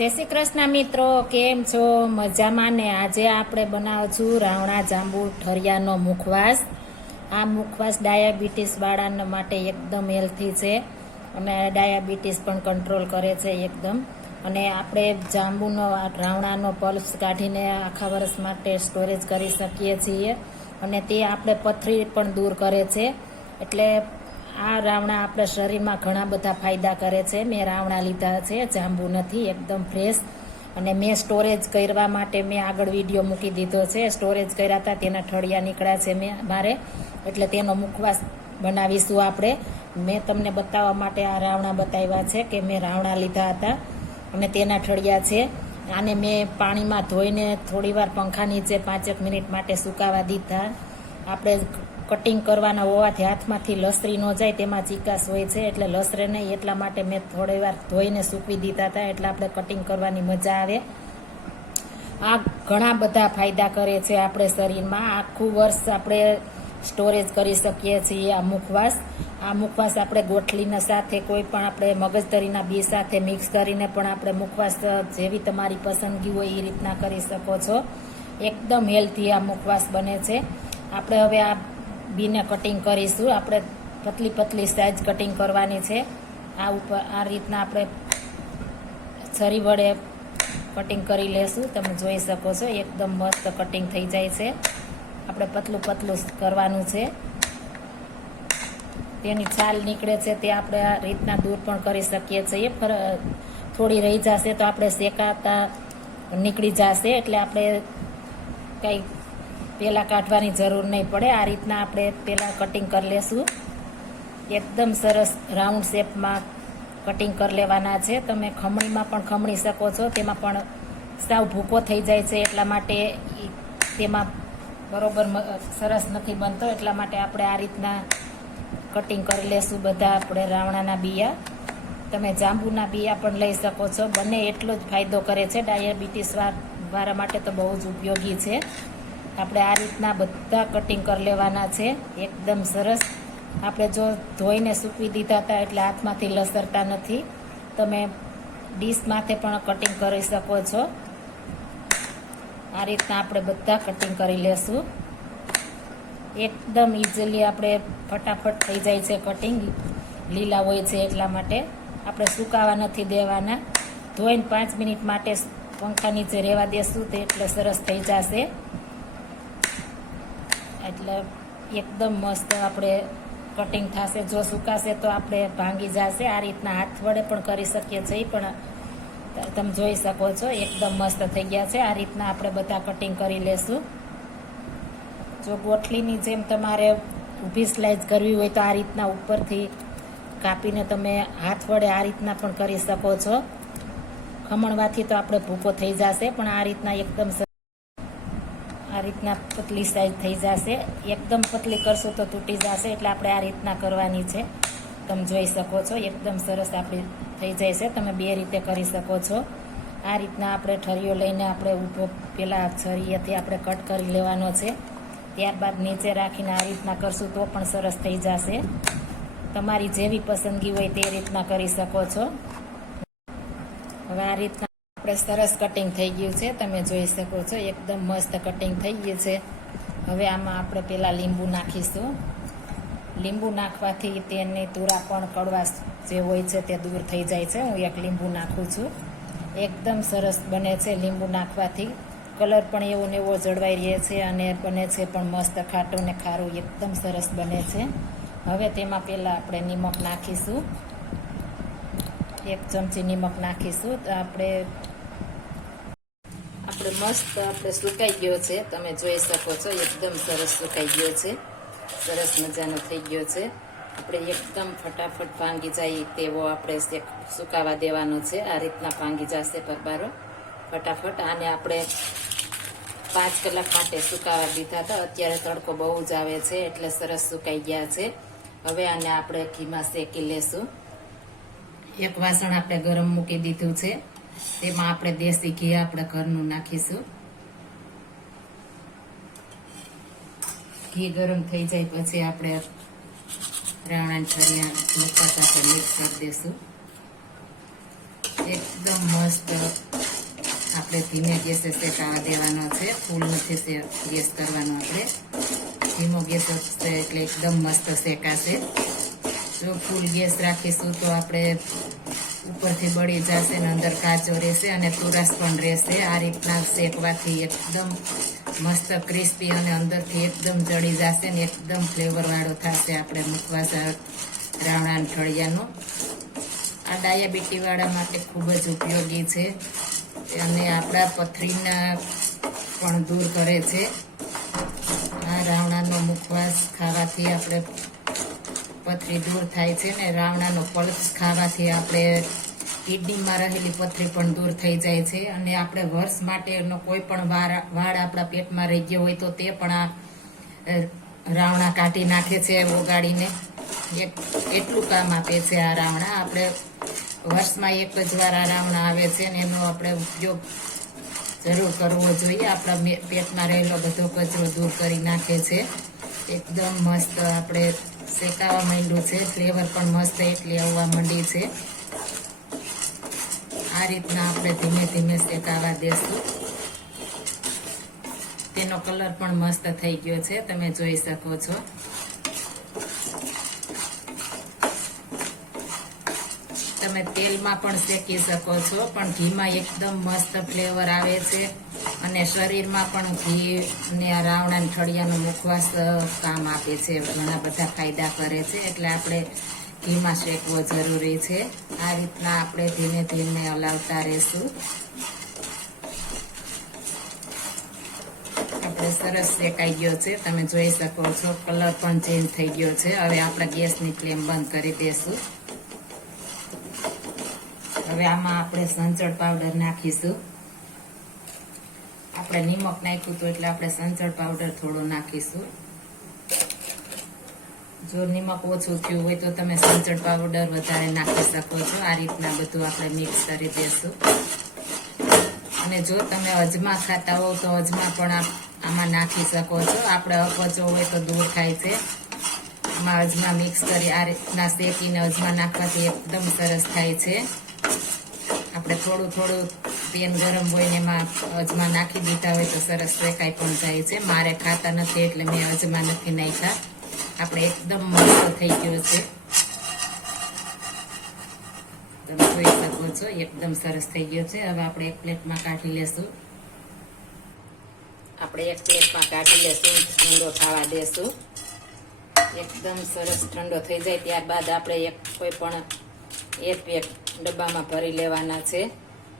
જય શ્રી કૃષ્ણ મિત્રો, કેમ છો? મજામાં ને આજે આપણે બનાવશું રાવણા જાંબુ ઠરિયાનો મુખવાસ. આ મુખવાસ ડાયાબિટીસ વાળાને માટે એકદમ હેલ્થી છે અને ડાયાબિટીસ પણ કંટ્રોલ કરે છે એકદમ. અને આપણે જાંબુનો રાવણાનો પલ્સ કાઢીને આખા વર્ષ માટે સ્ટોરેજ કરી શકીએ છીએ. અને તે આપણે પથરી પણ દૂર કરે છે. એટલે આ રાવણા આપણા શરીરમાં ઘણા બધા ફાયદા કરે છે. મેં રાવણા લીધા છે, જાંબુ નથી, એકદમ ફ્રેશ અને મેં સ્ટોરેજ કરવા માટે મેં આગળ વીડિયો મૂકી દીધો છે. સ્ટોરેજ કર્યા હતા, તેના ઠળિયા નીકળ્યા છે મેં મારે. એટલે તેનો મુખવાસ બનાવીશું આપણે. મેં તમને બતાવવા માટે આ રાવણા બતાવ્યા છે કે મેં રાવણા લીધા હતા અને તેના ઠળિયા છે. આને મેં પાણીમાં ધોઈને થોડીવાર પંખા નીચે પાંચેક મિનિટ માટે સુકાવા દીધા. આપણે કટિંગ કરવાના હોવાથી હાથમાંથી લસરી ન જાય તેમાં ચીકાશ હોય છે. એટલે લસરે નહીં, એટલા માટે મેં થોડી વાર ધોઈને સૂકવી દીધા હતા. એટલે આપણે કટિંગ કરવાની મજા આવે. આ ઘણા બધા ફાયદા કરે છે આપણે શરીરમાં. આખું વર્ષ આપણે સ્ટોરેજ કરી શકીએ છીએ આ મુખવાસ. આ મુખવાસ આપણે ગોઠલીના સાથે કોઈ પણ આપણે મગજતરીના બી સાથે મિક્સ કરીને પણ આપણે મુખવાસ જેવી તમારી પસંદગી હોય એ રીતના કરી શકો છો. એકદમ હેલ્ધી આ મુખવાસ બને છે. આપણે હવે આ બીને કટિંગ કરીશું. આપણે પતલી પતલી સાઈઝ કટિંગ કરવાની છે. આ ઉપર, આ રીતના આપણે છરી વડે કટિંગ કરી લેશું. તમે જોઈ શકો છો, એકદમ મસ્ત કટિંગ થઈ જાય છે. આપણે પતલું પતલું કરવાનું છે. તેની છાલ નીકળે છે, તે આપણે આ રીતના દૂર પણ કરી શકીએ છીએ. થોડી રહી જશે તો આપણે શેકાતા નીકળી જશે. એટલે આપણે કંઈ પહેલાં કાઢવાની જરૂર નહીં પડે. આ રીતના આપણે પહેલાં કટિંગ કરી લેશું. એકદમ સરસ રાઉન્ડ શેપમાં કટિંગ કરી લેવાના છે. તમે ખમણીમાં પણ ખમણી શકો છો. તેમાં પણ સાવ ભૂકો થઈ જાય છે, એટલા માટે તેમાં બરોબર સરસ નથી બનતો. એટલા માટે આપણે આ રીતના કટિંગ કરી લેશું બધા આપણે રાવણાના બિયા. તમે જાંબુના બિયા પણ લઈ શકો છો. બંને એટલો જ ફાયદો કરે છે. ડાયાબિટીસ વાળા માટે તો બહુ જ ઉપયોગી છે. આપણે આ રીતના બધા કટિંગ કરી લેવાના છે. એકદમ સરસ. આપણે જો ધોઈને સૂકવી દીધા હતા એટલે હાથમાંથી લસરતા નથી. તમે ડીશ માથે પણ કટિંગ કરી શકો છો. આ રીતના આપણે બધા કટિંગ કરી લેશું. એકદમ ઇઝીલી આપણે ફટાફટ થઈ જાય છે કટિંગ લીલા હોય છે એટલા માટે. આપણે સુકાવા નથી દેવાના. ધોઈને પાંચ મિનિટ માટે પંખા નીચે રહેવા દેશું તે એટલે સરસ થઈ જશે. એટલે એકદમ મસ્ત આપણે કટિંગ થશે, જો સુકાશે તો આપણે ભાંગી જશે. આ રીતના હાથ વડે પણ કરી શકીએ છીએ, પણ તમે જોઈ શકો છો, એકદમ મસ્ત થઈ ગયા છે. આ રીતના આપણે બધા કટિંગ કરી લેશું. જો ગોઠલીની જેમ તમારે ઊભી સ્લાઇસ કરવી હોય તો આ રીતના ઉપરથી કાપીને તમે હાથ વડે આ રીતના પણ કરી શકો છો. ખમણવાથી તો આપણે ભૂકો થઈ જશે, પણ આ રીતના એકદમ આ રીતના પતલી સાઈઝ થઈ જશે. એકદમ પતલી કરશો તો તૂટી જશે, એટલે આપણે આ રીતના કરવાની છે. તમે જોઈ શકો છો, એકદમ સરસ આપણી થઈ જાય છે તમે બે રીતે કરી શકો છો. આ રીતના આપણે ઠરીઓ લઈને આપણે ઊભો પેલા છરીએથી આપણે કટ કરી લેવાનો છે. ત્યારબાદ નીચે રાખીને આ રીતના કરશું તો પણ સરસ થઈ જશે. તમારી જેવી પસંદગી હોય તે રીતના કરી શકો છો. હવે આ રીતના આપણે સરસ કટિંગ થઈ ગયું છે. તમે જોઈ શકો છો, એકદમ મસ્ત કટિંગ થઈ ગયું છે. હવે આમાં આપણે પહેલાં લીંબુ નાખીશું. લીંબુ નાખવાથી તેની તુરા પણ કડવાશ જે હોય છે તે દૂર થઈ જાય છે. હું એક લીંબુ નાખું છું. એકદમ સરસ બને છે લીંબુ નાખવાથી. કલર પણ એવો ને એવો જળવાઈ રહે છે અને બને છે પણ મસ્ત ખાટું ને ખારું એકદમ સરસ બને છે. હવે તેમાં પહેલાં આપણે નિમક નાખીશું. એક ચમચી નિમક નાખીશું. આપણે આપણે મસ્ત આપણે સુકાઈ ગયો છે. તમે જોઈ શકો છો, એકદમ સરસ સુકાઈ ગયો છે. સરસ મજાનો થઈ ગયો છે. આપણે એકદમ ફટાફટ ભાંગી જાય તેવો આપણે સુકાવા દેવાનો છે. આ રીતના ભાંગી જશે પરબારો. ફટાફટ આને આપણે પાંચ કલાક માટે સુકાવા દીધા હતા. અત્યારે તડકો બહુ જ આવે છે, એટલે સરસ સુકાઈ ગયા છે. હવે આને આપણે ઘીમાં શેકી લેશું. એક વાસણ આપણે ગરમ મૂકી દીધું છે. તેમાં આપણે દેશી ઘી આપણે ઘરનું નાખીશું. ઘી ગરમ થઈ જાય પછી આપણે રાણા ઠરિયા મુકા સાથે મિક્સ કરી દઈશું એકદમ મસ્ત આપણે ધીમે ગેસે શેકાવા દેવાનો છે. ફૂલ નથી ગેસ કરવાનો આપણે. ધીમો ગેસ હશે એટલે એકદમ મસ્ત શેકાશે. જો ફૂલ ગેસ રાખીશું તો આપણે ઉપરથી બળી જશે ને અંદર કાચો રહેશે અને તુરસ પણ રહેશે. આ રીતના શેકવાથી એકદમ મસ્ત ક્રિસ્પી અને અંદરથી એકદમ જળી જશે ને એકદમ ફ્લેવરવાળો થશે આપણે મુખવાસ રાવણા ઠળિયાનો. આ ડાયાબિટીવાળા માટે ખૂબ જ ઉપયોગી છે. અને આપણા પથરીના પણ દૂર કરે છે. આ રાવણાનો મુખવાસ ખાવાથી આપણે પથરી દૂર થાય છે ને, રાવણાનો પલ્સ ખાવાથી આપણે કિડનીમાં રહેલી પથરી પણ દૂર થઈ જાય છે. અને આપણે વર્ષ માટેનો કોઈ પણ વાળ આપણા પેટમાં રહી ગયો હોય તો તે પણ આ રાવણા કાઢી નાખે છે ઓગાળીને. એક, એટલું કામ આપે છે આ રાવણા. આપણે વર્ષમાં એક જ વાર આ રાવણા આવે છે ને, એનો આપણે ઉપયોગ જરૂર કરવો જોઈએ. આપણા પેટમાં રહેલો બધો કચરો દૂર કરી નાખે છે. એકદમ મસ્ત આપણે શેકાવા માંડ્યું છે. ફ્લેવર પણ મસ્ત એટલી આવવા માંડી છે. આ રીતના આપણે ધીમે ધીમે શેકાવા દેશું. તેનો કલર પણ મસ્ત થઈ ગયો છે. તમે જોઈ શકો છો. તમે તેલમાં પણ શેકી શકો છો, પણ ઘીમાં એકદમ મસ્ત ફ્લેવર આવે છે. અને શરીરમાં પણ ઘી ને આ રાવણા ઠળિયાનું મુખવાસ કામ આપે છે, ઘણા બધા ફાયદા કરે છે, એટલે આપણે ઘીમાં શેકવો જરૂરી છે. આ રીતના આપણે ધીમે ધીમે હલાવતા રહેશું. આપણે સરસ શેકાઈ ગયો છે, તમે જોઈ શકો છો, કલર પણ ચેન્જ થઈ ગયો છે. હવે આપણે ગેસની ફ્લેમ બંધ કરી દેશું. હવે આમાં આપણે સંચળ પાવડર નાખીશું. આપણે નિમક નાખ્યું હતું એટલે આપણે સંચળ પાવડર થોડો નાખીશું. જો નિમક ઓછું થયું હોય તો તમે સંચળ પાવડર વધારે નાખી શકો છો. આ રીતના બધું આપણે મિક્સ કરી દેશું. અને જો તમે અજમા ખાતા હો તો અજમા પણ આમાં નાખી શકો છો. આપણે અપચો હોય તો દૂર થાય છે. આમાં અજમા મિક્સ કરી આ રીતના શેકીને અજમા નાખવાથી એકદમ સરસ થાય છે. આપણે થોડું થોડું પેન ગરમ હોય ને એમાં અજમા નાખી દીધા હોય તો સરસ શેકાઈ પણ જાય છે. મારે ખાતા નથી એટલે મેં અજમા નથી નાખ્યા. આપણે એકદમ મસ્ત થઈ ગયો છે. તમે જોઈ શકો છો, એકદમ સરસ થઈ ગયો છે. હવે આપણે એક પ્લેટમાં કાઢી લેશું. આપણે એક પ્લેટમાં કાઢી લેશું, ઠંડો થવા દેશું. એકદમ સરસ ઠંડો થઈ જાય. ત્યારબાદ આપણે એક કોઈ પણ એક એક ડબ્બામાં ભરી લેવાના છે.